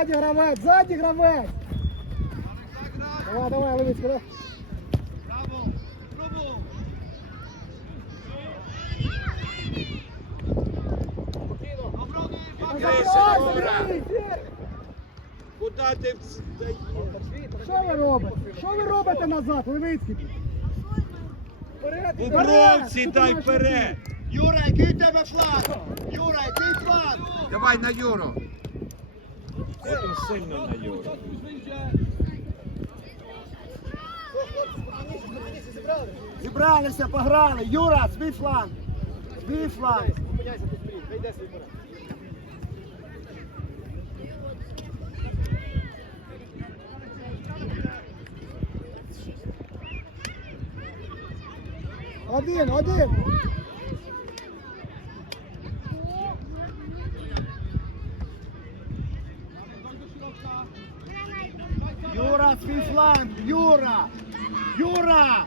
Ззаді гравець, ззаді гравець. Давай, давай, Левицький, давай. Забирай, ти? Що ви робите? Що ви робите назад, Левицький? Вперед, У вперед! бровці Ти дай вперед. Юра, який у тебе флаг? Юра, який флаг? Давай на Юру. Потім сильно на Юру. Зібралися, пограли. Юра, свій фланг. Свій фланг. Один, один. Юра, свій фланг. Юра. Юра.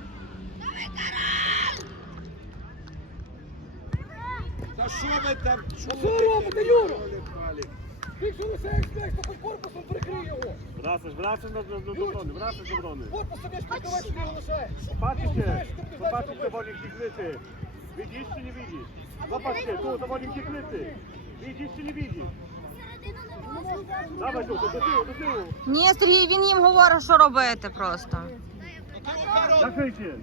Та що ви там? Що робите, Юра? Ти що лише експерт, то хоч корпусом прикрий його. Do, do obrony, wracasz do obrony. Корпусом я ж прикривати не лише. Patrzcie, zobaczcie zawodnik nie kryty. Widzisz czy nie widzisz? Zobaczcie, tu zawodnik nie kryty. Widzisz czy Ні, Сергій, він їм говорить, що робити просто. Wyjdzie.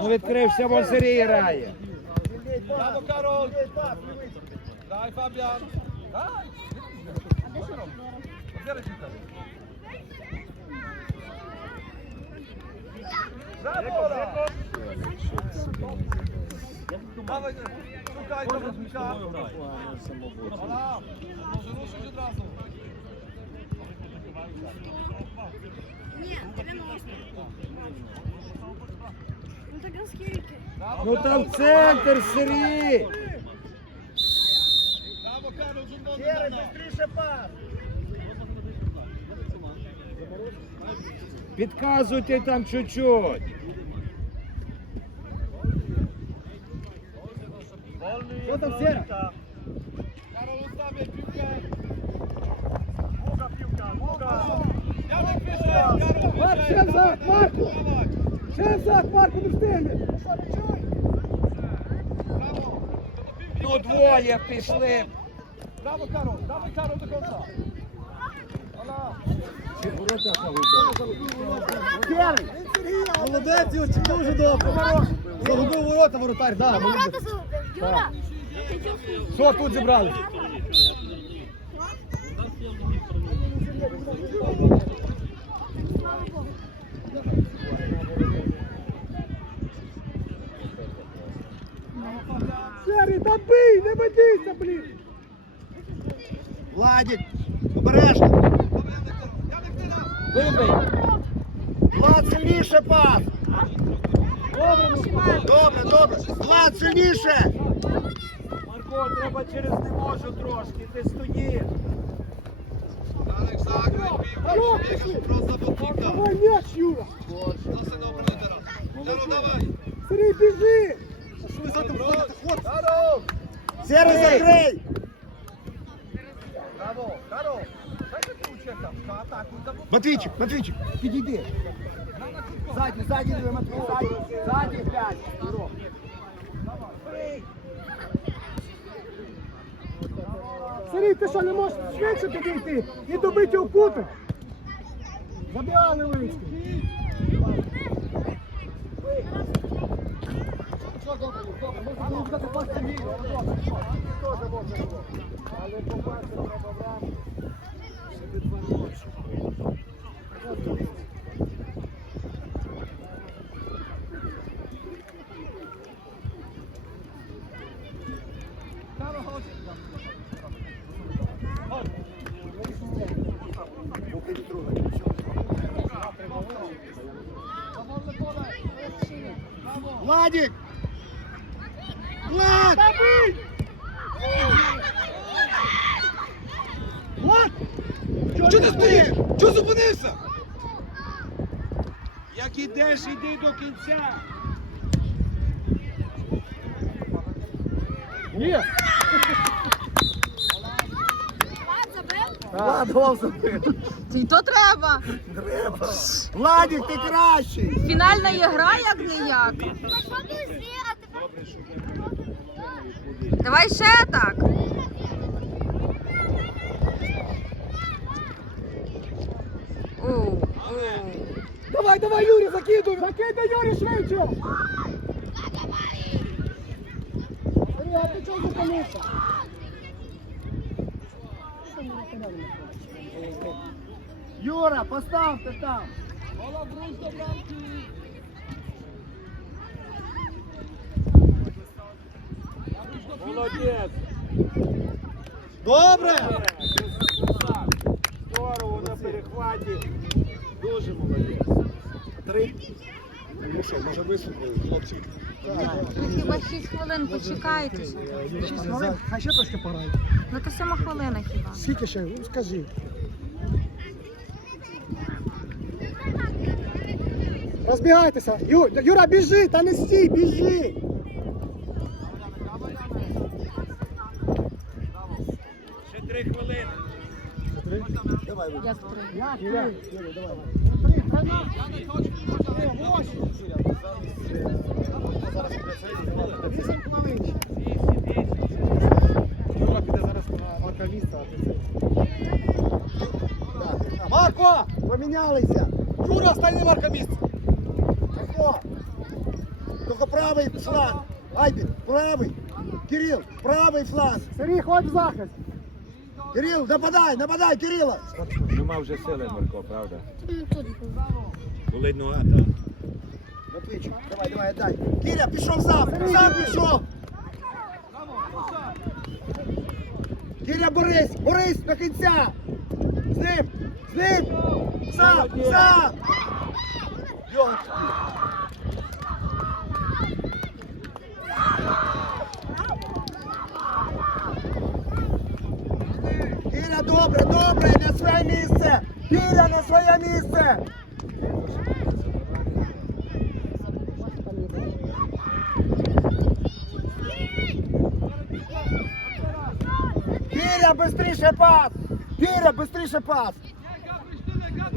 Ну відкрився, вон Сергій грає. Brawo, Karol. Daj, Fabian. Ruszyć od razu. Ні, 90. Ну так скільки? Ну там центр, Сергій. Підказуйте там чуть-чуть. Wolny Co jest tam, do Sierra? Olika. Karol, ustawiaj piłkę. Długa piłka, długa. Janek wyżej, Jarek Марк, wyżej. ще взад, Марку! Dawaj. Ще взад, Марку, не встигне! Brawo. Ну двоє пішли. Brawo, Karol. Dawaj, Karol, do końca. Ola. Молодець, дуже добре! Загубив ворота, воротар, да, молодець. Юра, ти чувствуєш? Що тут зібрали? Сергій, та бий, не ведися, блін! Владик, обережно. Вибий. Влад, сильніше пас. Добре, Добре, добре. Влад, сильніше. Марко, треба через не можу трошки, ти стоїш. Jarek, zagraj piłkę. Przebiegasz wprost zawodnika. Давай м'яч, Юра! Zostań na obronę teraz. Karol, dawaj. Сергій, біжи! Karol. Сірий, закрий. Brawo, Karol. Dlaczego ty uciekasz? Na ataku zawodnika. Матвійчик, Матвійчик, підійди. Ззаді, ззаді, диви, Матвій, ззаді. Ззаді, п'ять. Сергій, ти що, не можеш швидше підійти і добити у кутик? Забігали Левицький. Але побачив, треба брати. Щоб два Влад. Влад! Чого ти стоїш? Чого зупинився? Як ідеш, іди до кінця. Є! Влад гол забив. І то треба. Треба. Владик, ти кращий. Фінальна ігра як ніяк. Попробуй зрігати. Давай ще так. У, у. Давай, давай, Юрій, закидуй! Закидай, Юрій, швидше! Сергій, а ти чого зупинився? Юра, поставте там. Молодець. Добре. Здорово на перехваті. Дуже молодець. Три. Ну що, може висунути, хлопці. Ну хіба 6 хвилин почекайте. ще. Шість хвилин, хай ще трошки пограє. Ну то сама хвилина хіба. Скільки ще? Ну, скажи. Розбігайтеся. Ю, Юра, біжи, та не стій, біжи. Вісім хвилин. Юра піде зараз на маркаліста, а ти це. Марко! Помінялися. Юра, стань на марка місце. Марко! Тільки правий фланг. Айбін, правий. Кирил, правий фланг. Сергій, ходь в захист. Кирил, нападай, нападай, Кирила. Нема вже сили, Марко, правда? Ну. Болить нога, так. Матвійчик, давай, давай, дай. Киря, пішов сам, сам пішов. Киря, борись, борись до кінця. З ним, з ним. Сам, сам. Йонки. Киря, добре, добре, на своє місце. Киря, на своє місце. Киря, быстріше пас! Киря, быстріше пас!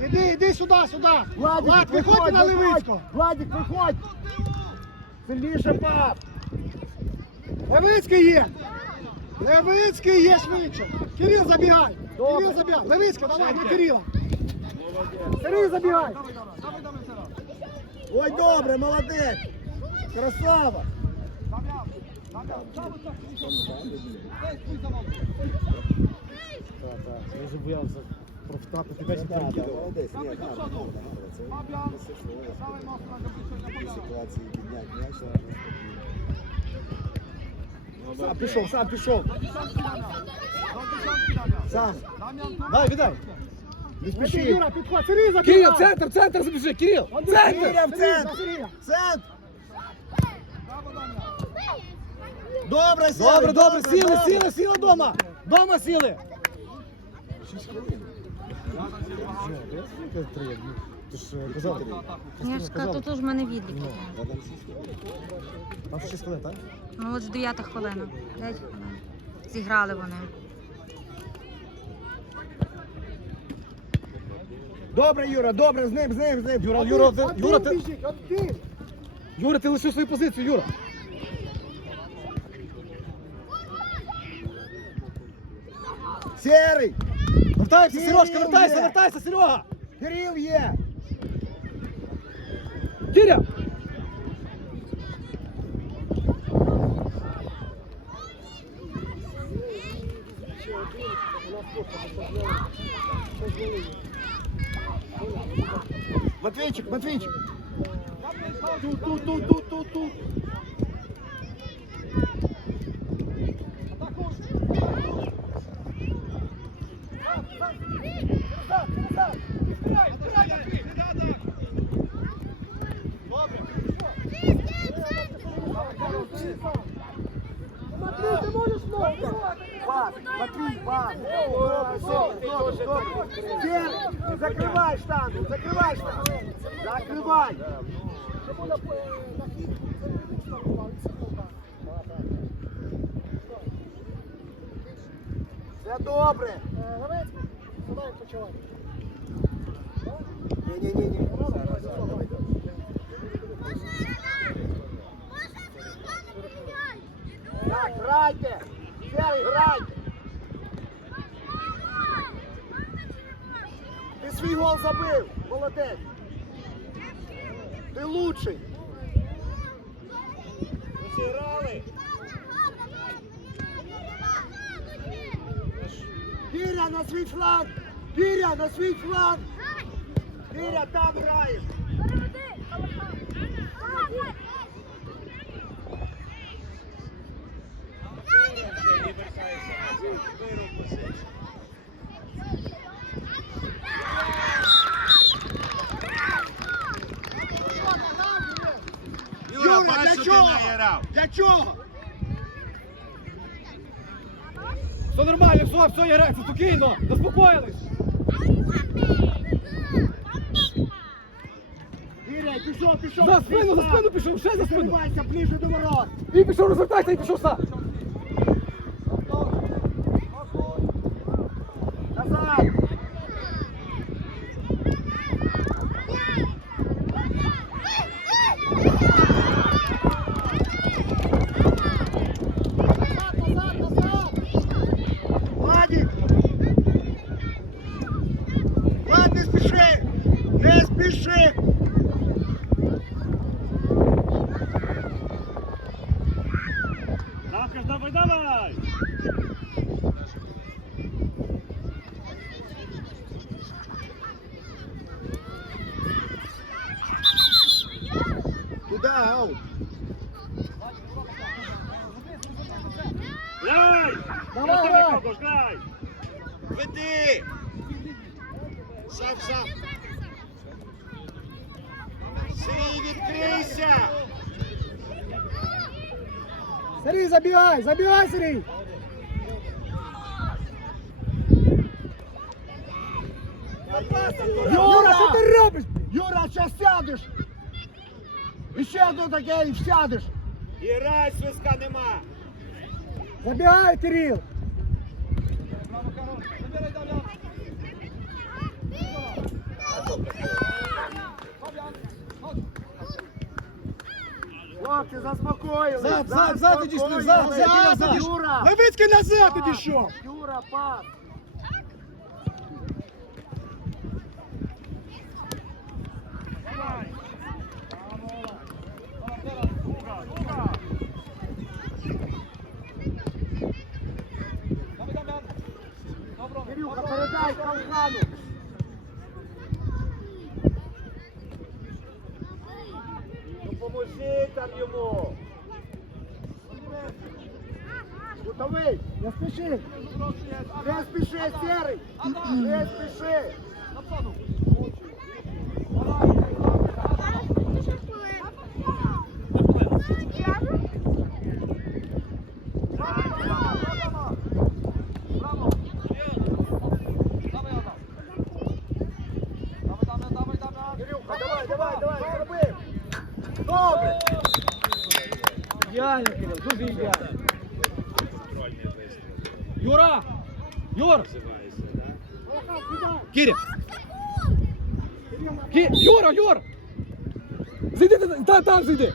Іди, іди сюди, сюди. Владик, Влад, виходь на Левицького. Владик, виходь! Сильніше пас! Левицький є. Левицький є швидше. Кирил, забігай. Добре. Кирил, забігай. Левицький, давай, до Кирила. Сергій, забігай. Ой, добре, молодець! Красава! Я вже боявся про втратити весь молодець, ні, гарно. Це ситуації підняти м'яч. Сам пішов, сам пішов. Сам. Дай, віддай. Не Спіши. Юра, підходь. Сергій, забігай. Кирил, центр, центр забіжи, Кирил! Центр! Сергій, центр! Центр! Добре, сіли, Добре, добре, сіли, сіли, сіли дома. Дома сіли. Ти ж казав. Я ж кажу, тут в мене відлік. іде. Там 6 хвилин, так? Ну от з 9 хвилина. 5 хвилин. Зіграли вони. Добре, Юра, добре, з ним, з ним, з ним. Юра, Юра, ти- Юра, ти- Юра, ти лишив свою позицію, Юра. Серий! Вертайся, Кирил Сережка, вертайся, є. вертайся, Серега. Кирил є! Киря. Матвейчик, Матвейчик! Тут, тут, тут, тут, тут, тут. Матвій, ти можеш ногу? Пас! Матвій, пас! Добре, добре, добре, добре. Сірий, закривай штангу, закривай штангу. Закривай. Все добре. Відпочивай. Ні-ні-ні. Так, грайте. Сірий, грайте. Ти свій гол забив. Молодець. Ти лучший. Зіграли. Віря на свій фланг. Віря на свій фланг. Віря там граєш. Юра, Юра, бачиш, для що ти чого? награв. Для чого? Все нормально, все, все, грається, спокійно, заспокоїлись. Віря, пішов, пішов. За спину, за спину пішов, ще за спину. Закривайся ближче до ворот. І пішов, розвертайся, і пішов сам. Назад. Назад, назад, назад! Владик. Влад, не спіши. Не спіши. Навкаш, давай, давай. Туда, аут. Грай. Давай, Я грай. грай. Веди. Сам, сам. Сергій, відкрийся. Сергій, забігай, забігай, Сергій! Юра, що ти робиш? Юра, зараз сядеш. І ще одне таке і сядеш. І грай, свиска нема. Забігай, Кирил! Хлопці, заспокоїли. Зад, зад, зад відійшли, зад, Заспокоїли. зад, зад. Юра, Левицький назад підійшов. Юра, пас. Допоможи там йому. Готовий? Не спіши! Не спіши, Серий. Не спіши. Кирюха, давай, давай, давай, зроби. Добре. Ідеально, кидав, дуже ідеально. Юра! Юр! Киря! Ки... Юра, Юр! Зайди, та- та, там зайди!